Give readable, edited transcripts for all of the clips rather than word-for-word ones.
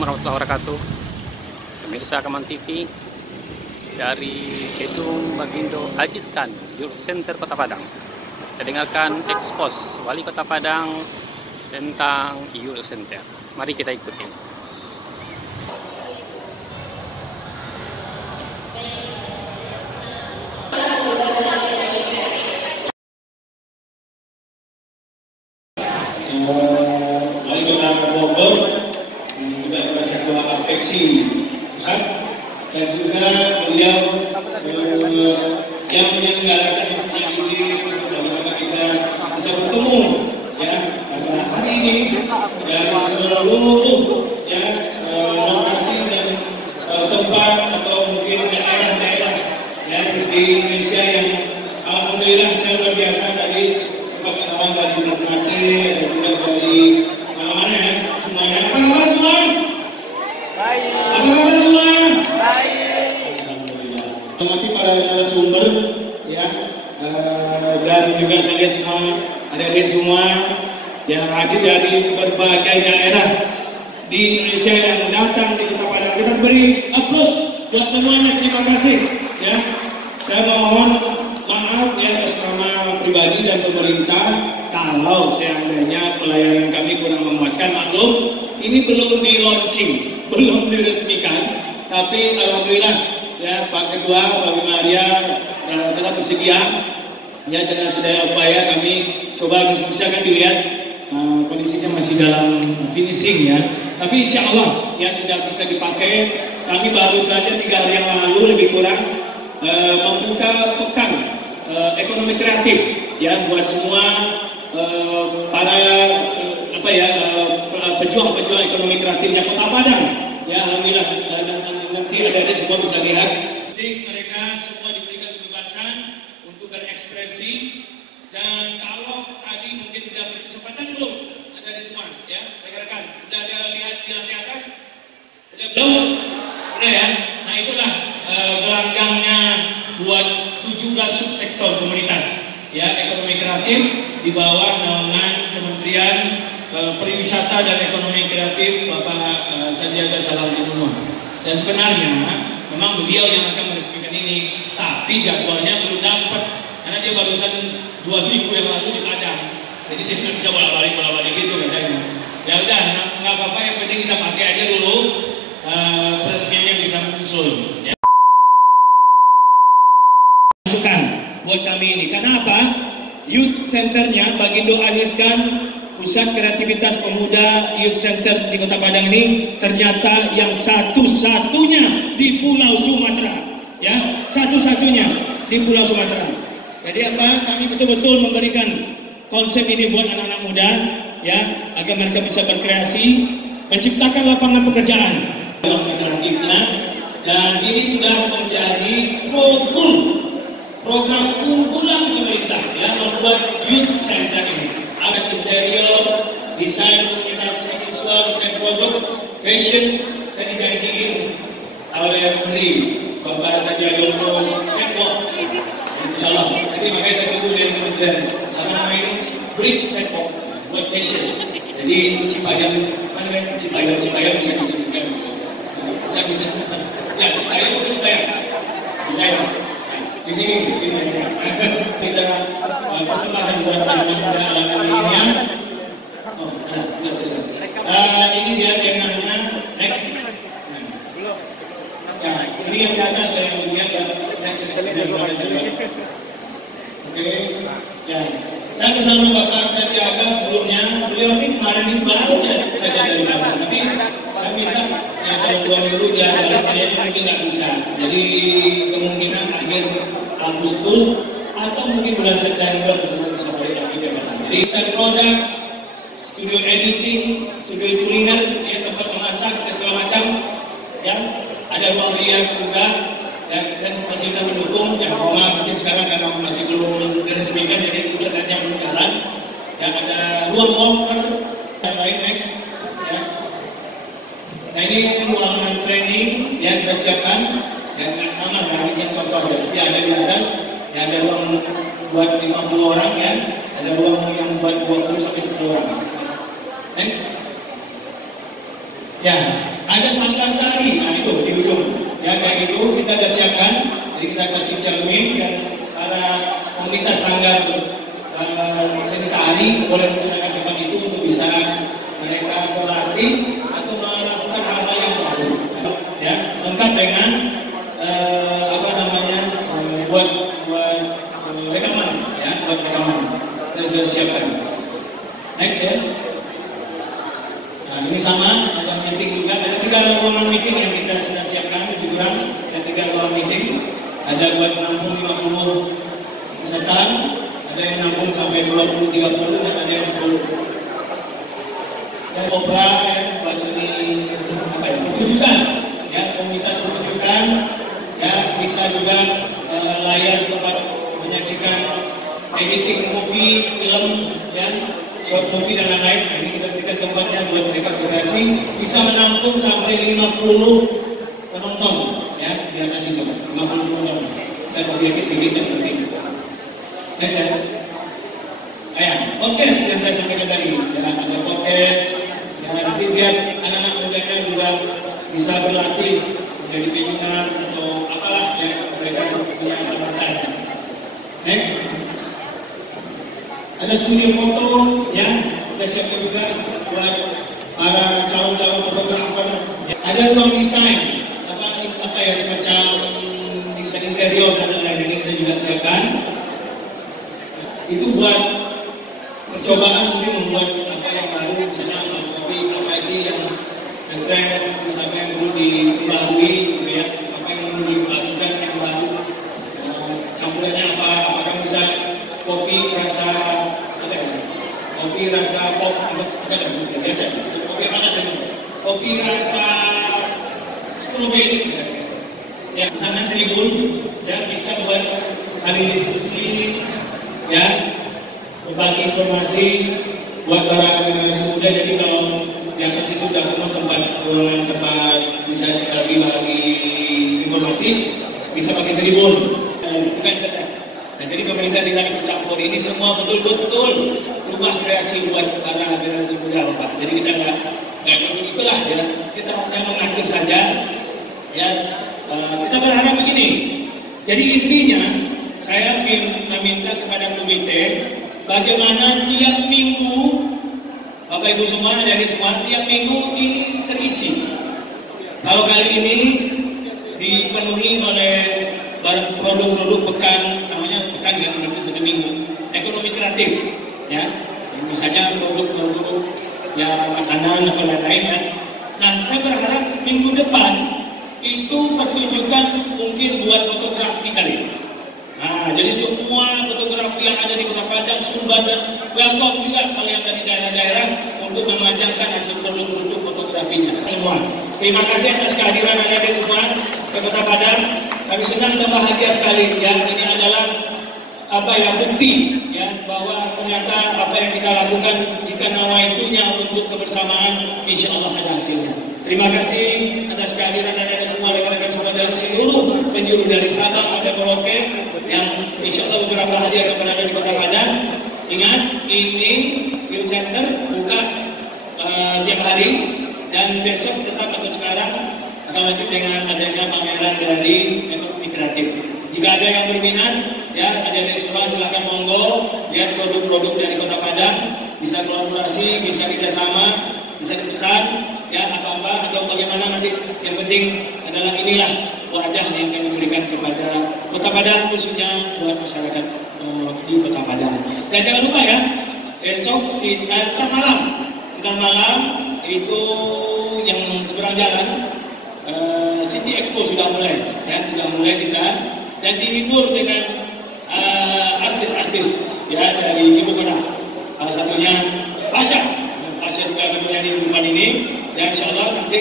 warahmatullahi wabarakatuh. Pemirsa Kaman TV dari Gedung Bagindo Ajiskan Youth Center Kota Padang. Kita dengarkan ekspos Wali Kota Padang tentang Youth Center. Mari kita ikuti. Wali Kota Bogor, juga Ketua Apeksi Pusat, dan juga beliau yang menyelenggarakan yang ini bagaimana kita bisa bertemu ya pada hari ini dari seluruh ya lokasi dan tempat atau mungkin daerah-daerah ya di Indonesia yang alhamdulillah saya luar biasa tadi sebagai orang dari Ternate dan juga dari mana-mana ya semuanya. Apa kabar semua? Baik. Apa kabar semua? Baik. Alhamdulillah. Terima para narasumber ya dan juga saya lihat semua adik-adik semua yang hadir dari berbagai daerah di Indonesia yang datang di Kota Padang. Kita beri aplaus buat semuanya. Terima kasih ya. Saya mohon maaf ya atas nama pribadi dan pemerintah kalau seandainya pelayanan kami kurang memuaskan. Maklum, ini belum di launching, belum diresmikan, tapi alhamdulillah ya Pak Ketua, Pak Maria tetap bersedia ya dengan sedaya upaya kami coba bisa kan dilihat kondisinya masih dalam finishing ya, tapi insya Allah ya sudah bisa dipakai. Kami baru saja 3 hari yang lalu lebih kurang membuka pekan ekonomi kreatif ya buat semua para pejuang-pejuang ekonomi kreatifnya Kota Padang ya. Alhamdulillah nanti ada semua bisa lihat. Jadi mereka semua diberikan kebebasan untuk berekspresi, dan kalau tadi mungkin tidak berkesempatan belum ada di semua ya rekan-rekan sudah ada lihat di lantai atas sudah belum? Udah ya. Nah itulah gelanggangnya buat 17 subsektor komunitas ya ekonomi kreatif di bawah naungan Kementerian Pariwisata dan Ekonomi Kreatif Bapak Sandiaga Salahuddin Uno. Dan sebenarnya memang beliau yang akan meresmikan ini, tapi jadwalnya belum dapat karena dia barusan 2 minggu yang lalu di Padang, jadi dia nggak bisa bolak-balik gitu katanya. Ya udah, nggak apa-apa, yang penting kita pakai aja dulu, peresmiannya bisa muncul. Ya. Masukan buat kami ini, karena apa? Youth Centernya Bagindo Ajiskan Pusat Kreativitas Pemuda Youth Center di Kota Padang ini ternyata yang satu-satunya di Pulau Sumatera, ya, satu-satunya di Pulau Sumatera. Jadi apa? Kami betul-betul memberikan konsep ini buat anak-anak muda, ya, agar mereka bisa berkreasi, menciptakan lapangan pekerjaan. Dan ini sudah menjadi program unggulan pemerintah, ya, membuat Youth Center ini. Ada interior, desain komunikasi visual, desain produk, fashion, saya dijanjiin oleh Menteri Bapak Sandiaga Uno catwalk, insyaallah. Jadi makanya saya tunggu dari Kementerian apa namanya ini, bridge catwalk buat fashion. Jadi Cipayung bisa disebutkan, bisa ya Cipayung mungkin Cipayung di sini kita persembahan buat anak-anak lainnya. Ini dia yang namanya next. Ya, ini yang di atas dan yang kemudian next. Oke, ya. Saya bersama Bapak Sandiaga sebelumnya, beliau ini kemarin ini baru saja dari Padang, tapi saya minta ya kalau 2 minggu dia jalannya mungkin nggak bisa. Jadi kemungkinan akhir Agustus atau mungkin bulan September bisa balik lagi ke Padang. Jadi saya produk, studio editing, studio kuliner, ya, tempat memasak dan segala macam, ya, ada ruang rias juga, dan masih kita mendukung. Ya, rumah mungkin sekarang karena masih belum diresmikan, jadi internetnya belum jalan. Ya, ada ruang locker dan lain next. Ya. Nah ini ruangan training yang kita siapkan. Dan sama dengan contoh ya, ada di atas, ya, ada ruang buat 50 orang ya, ada ruang yang buat 20 sampai 10 orang. Next. Ya, ada sanggar tari, nah itu di ujung. Ya kayak gitu kita udah siapkan. Jadi kita kasih cermin dan para komunitas sanggar seni tari boleh menggunakan tempat itu untuk bisa mereka berlatih atau melakukan hal-hal yang baru. Ya, lengkap dengan buat rekaman, ya, buat rekaman. Kita sudah siapkan. Next ya. Nah, ini sama, ada meeting juga, ada 3 ruangan meeting yang kita sudah siapkan, lebih kurang, ada 3 ruangan meeting, ada buat menampung 50 peserta, ada yang menampung sampai 20-30, dan ada yang 10. Dan opera, ya, buat seni, pertunjukan, ya, komunitas pertunjukan, ya, bisa juga layar tempat menyaksikan editing movie, film, ya, short movie dan lain-lain. Nah, ini kita berikan tempatnya buat mereka berkreasi, bisa menampung sampai 50 penonton, ya, di atas itu 50 penonton. Kita bagi tinggi. Next ya. Podcast yang saya sampaikan tadi, ya, ada podcast, ya, nanti biar anak-anak mudanya juga bisa berlatih menjadi pimpinan atau apalah, ya, mereka punya pengetahuan. Next. Ada studio foto, ya, kita siapkan juga buat para calon-calon fotografer. Ya. Ada ruang desain, apa ya, semacam desain interior dan lain-lain kita juga siapkan. Itu buat percobaan mungkin membuat apa yang baru, misalnya kopi apa sih yang keren, misalnya yang perlu dilalui, gitu ya, apa yang perlu dilakukan yang baru, campurannya apa, apakah bisa kopi rasa pop, ada biasa, kopi mana sih? Kopi rasa stroberi misalnya. Ya, sana tribun dan bisa buat saling diskusi, ya, berbagi informasi buat para generasi muda. Jadi kalau di atas itu udah penuh tempat bisa bagi informasi, bisa pakai tribun. Nah, jadi pemerintah tidak ikut campur, ini semua betul-betul rumah kreasi buat para generasi muda, Pak. Jadi kita nggak itulah, ya, kita hanya mengatur saja, ya. Kita berharap begini. Jadi intinya saya meminta kepada komite bagaimana tiap minggu, Bapak Ibu semua, dari semua, tiap minggu ini terisi. Kalau kali ini dipenuhi oleh produk-produk pekan, namanya pekan ya, berarti 1 minggu. Ekonomi kreatif, ya, misalnya produk-produk ya makanan atau lain-lain, ya. Nah, saya berharap minggu depan itu pertunjukan mungkin buat fotografi kali. Nah, jadi semua fotografi yang ada di Kota Padang, Sumbar, dan welcome juga kalau yang dari daerah-daerah untuk memanjangkan hasil produk-produk fotografinya. Semua. Terima kasih atas kehadiran Anda semua ke Kota Padang. Kami senang dan bahagia sekali, ya. Ini adalah bukti, ya, bahwa ternyata apa yang kita lakukan jika nawaitunya untuk kebersamaan, insya Allah ada hasilnya. Terima kasih atas kehadiran Anda semua, rekan-rekan semua dari seluruh penjuru dari Sabang sampai Merauke yang insya Allah beberapa hari akan berada di Kota Padang. Ingat, ini Will Center buka tiap hari, dan besok tetap atau sekarang akan lanjut dengan adanya pameran dari ekonomi kreatif. Jika ada yang berminat, ya, ada di sekolah, silakan monggo lihat produk-produk dari Kota Padang, bisa kolaborasi, bisa kerjasama, bisa dipesan, ya, apa-apa atau bagaimana nanti. Yang penting adalah inilah wadah yang kami berikan kepada Kota Padang, khususnya buat masyarakat di Kota Padang. Dan jangan lupa, ya, besok ntar malam itu yang seberang jalan City Expo sudah mulai, ya, kita, dan dihibur dengan artis-artis, ya, dari ibu kota. Salah satunya Pasha juga akan menyanyi di rumah ini, dan insya Allah nanti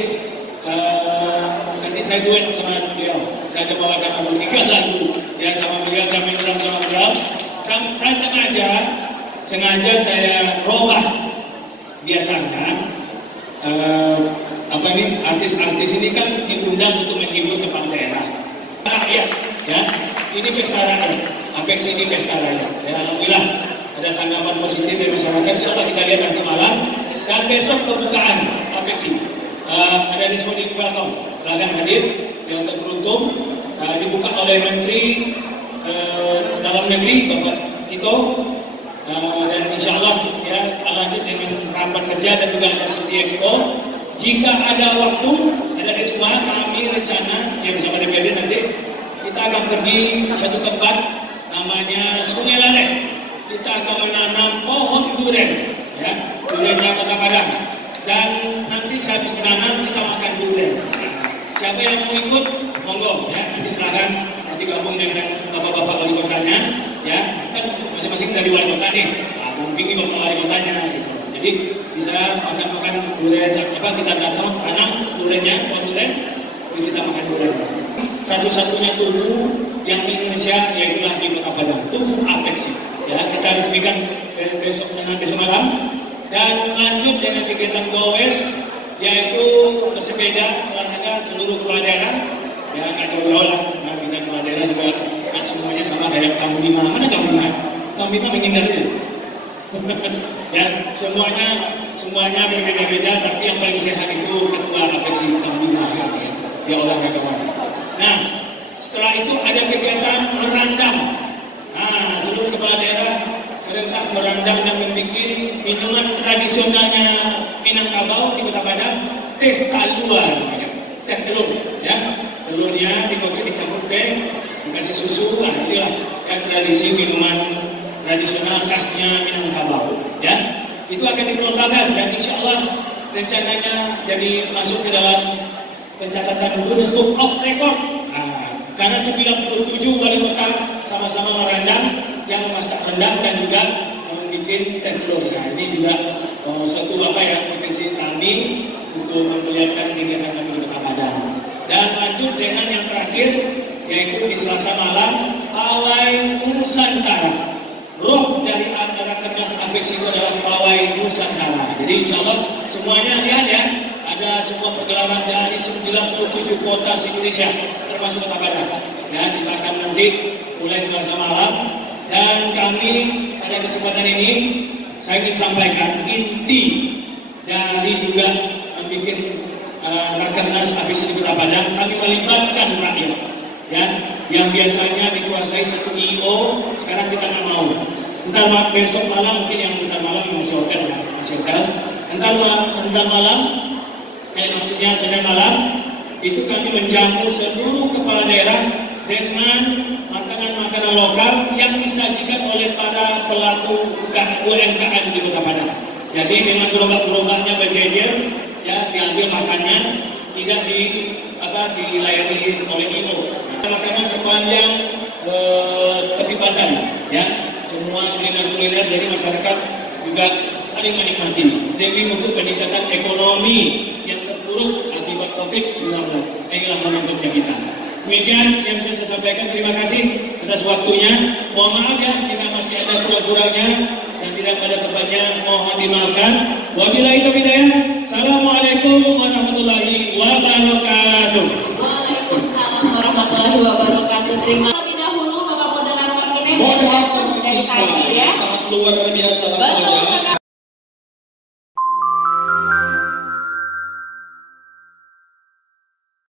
saya duet sama beliau. Saya ada bawakan 3 lagu, ya, sama beliau, sama beliau. Saya sengaja saya robah. Biasanya artis-artis ini kan diundang untuk menghibur kepala daerah. Rakyat, ya, ini pesta rakyat. Apeksi ini pesta rakyat. Ya, alhamdulillah ada tanggapan positif dari masyarakat. Insya Allah kita lihat nanti malam, dan besok pembukaan Apeksi. ada diskonik welcome. Silakan hadir yang teruntung. Dibuka oleh Menteri Dalam Negeri Bapak Tito, dan insya Allah ya lanjut dengan rapat kerja dan juga ada studi expo. Jika ada waktu, ada semua kami rencana yang bersama DPD nanti kita akan pergi ke satu tempat namanya Sungai Lare. Kita akan menanam pohon durian, ya duriannya Kota Padang. Dan nanti sehabis menanam kita makan durian. Siapa yang mau ikut, monggo ya. Nanti silakan nanti gabung dengan bapak-bapak wali kotanya, ya kan masing-masing dari wali kota nih. Mungkin ini bapak wali kotanya gitu. Jadi bisa makan durian. Apa kita datang tanam duriannya, pohon durian, kita makan durian. Satu-satunya tubuh yang di Indonesia yaitulah di Kota Padang, tubuh Apexi. Ya kita resmikan besok malam dan lanjut dengan kegiatan goes, yaitu bersepeda olahraga seluruh kepala daerah. Ya nggak jauh-jauh lah, nah, kita kepala daerah juga nggak semuanya sama kayak Kang Bima. Mana Kang Bima? Kang Bima menghindari. Ya semuanya berbeda-beda, tapi yang paling sehat itu ketua Apexi Kang Bima, ya, dia olahragawan. Nah setelah itu ada kegiatan merandang. Nah seluruh kepala daerah serentak merandang dan membuat minuman tradisionalnya Minangkabau di Kota Padang, teh talua, teh telur, ya telurnya dikocok dicampur teh, dikasih susu, nah itulah ya tradisi minuman tradisional khasnya Minangkabau, ya itu akan diperlombakan dan insya Allah rencananya jadi masuk ke dalam pencatatan Guinness Book of Record. Nah, karena 97 wali kota sama-sama merandang, yang memasak rendang dan juga membuat teh telur. Nah, ini juga suatu potensi kami untuk memperlihatkan kegiatan kami di Kota Padang. Dan lanjut dengan yang terakhir, yaitu di Selasa malam, Pawai Nusantara. Roh dari antara kertas Apexi itu adalah Pawai Nusantara. Jadi insya Allah semuanya lihat ya, ada semua pergelaran dari 97 kota se-Indonesia, termasuk Kota Padang. Ya, kita akan nanti mulai Selasa malam. Dan kami pada kesempatan ini saya ingin sampaikan inti dari juga membuat Rakernas Apexi di Kota Padang. Kami melibatkan rakyat, ya, yang biasanya dikuasai satu IO, sekarang kita nggak mau. Entar besok malam mungkin yang entar malam masih hotel, entar malam, maksudnya Senin malam itu kami menjamu seluruh kepala daerah dengan makanan-makanan lokal yang disajikan oleh para pelaku UMKM di Kota Padang. Jadi dengan gerobak-gerobaknya berjejer, ya diambil makannya, tidak dilayani oleh IO. Makanan sepanjang tepi pantai, ya semua kuliner-kuliner, jadi masyarakat juga saling menikmati demi untuk peningkatan ekonomi yang terpuruk akibat COVID-19. Inilah momentumnya kita. Demikian yang bisa saya sampaikan. Terima kasih atas waktunya. Mohon maaf ya jika masih ada kurang-kurangnya dan tidak pada tempatnya, mohon dimaafkan. Wabillahi taufiq hidayah. Assalamualaikum.